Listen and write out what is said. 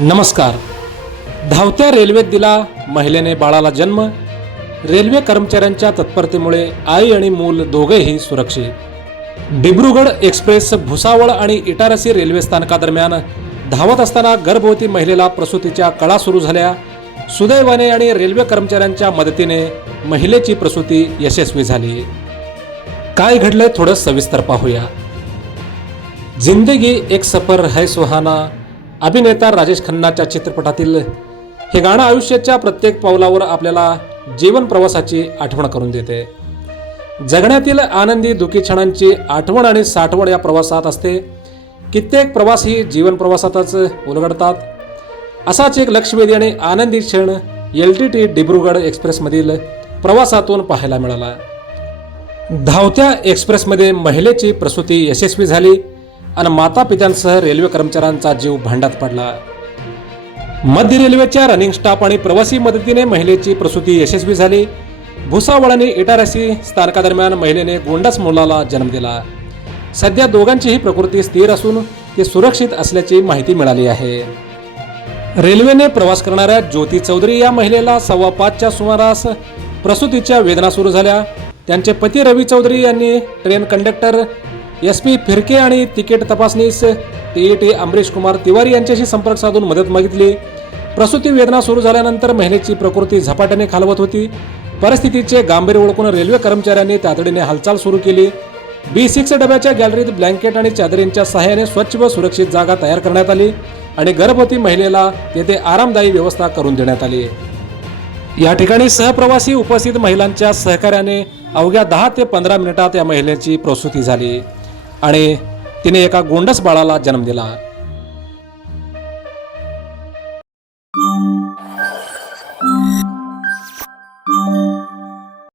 नमस्कार. धावत्या रेल्वेत दिला महिलेने बाळाला जन्म. रेल्वे कर्मचाऱ्यांच्या तत्परतेमुळे आई आणि मूल दोघेही सुरक्षित. डिब्रुगढ एक्सप्रेस भुसावळ आणि इटारसी रेल्वे स्थानकादरम्यान धावत असताना गर्भवती महिलेला प्रसूतीच्या कळा सुरू झाल्या. सुदैवाने आणि रेल्वे कर्मचाऱ्यांच्या मदतीने महिलेची प्रसूती यशस्वी झाली. काय घडले थोडं सविस्तर पाहूया. जिंदगी एक सफर है सुहाना अभिनेता राजेश खन्नाच्या चित्रपटातील हे गाणं आयुष्याच्या प्रत्येक पावलावर आपल्याला जीवन प्रवासाची आठवण करून देते. जगण्यातील आनंदी दुःखी क्षणांची आठवण आणि साठवण या प्रवासात असते. कित्येक प्रवासी जीवन प्रवासातच उलगडतात. असाच एक लक्षवेधी आणि आनंदी क्षण LTT डिब्रुगढ एक्सप्रेसमधील प्रवासातून पाहायला मिळाला. धावत्या एक्सप्रेसमध्ये महिलेची प्रसूती यशस्वी झाली आणि माता पित्यांसह रेल्वे कर्मचाऱ्यांचा जीव भांड्यात पडला. मध्य रेल्वेच्या रनिंग स्टाफ आणि प्रवासी मदतीने महिलेची प्रसूती यशस्वी झाली. भुसावळ आणि इटारसी स्थानकादरम्यान महिलेने गोंडस मुलाला जन्म दिला. सध्या दोघांचीही प्रकृती स्थिर असून ते सुरक्षित असल्याची माहिती मिळाली आहे. रेल्वेने प्रवास करणाऱ्या ज्योती चौधरी या महिलेला 5:15च्या सुमारास प्रसूतीच्या वेदना सुरू झाल्या. त्यांचे पती रवी चौधरी यांनी ट्रेन कंडक्टर SP फिरके आणि तिकीट तपासनीस TET अमरीश कुमार तिवारी यांच्याशी संपर्क साधून मदत मागितली. प्रसूती वेदना सुरू झाल्यानंतर महिलेची प्रकृती झपाट्याने खालवत होती. परिस्थितीचे गांभीर्य ओळखून रेल्वे कर्मचाऱ्यांनी तातडीने हालचाल सुरू केली. B6 डब्याच्या गॅलरीत ब्लँकेट आणि चादरींच्या सहाय्याने स्वच्छ व सुरक्षित जागा तयार करण्यात आली आणि गर्भवती महिलेला तेथे आरामदायी व्यवस्था करून देण्यात आली. या ठिकाणी सहप्रवासी उपस्थित महिलांच्या सहकार्याने अवघ्या 10 ते 15 मिनिटात या महिलेची प्रसूती झाली आणि तिने एका गोंडस बाळाला जन्म दिला.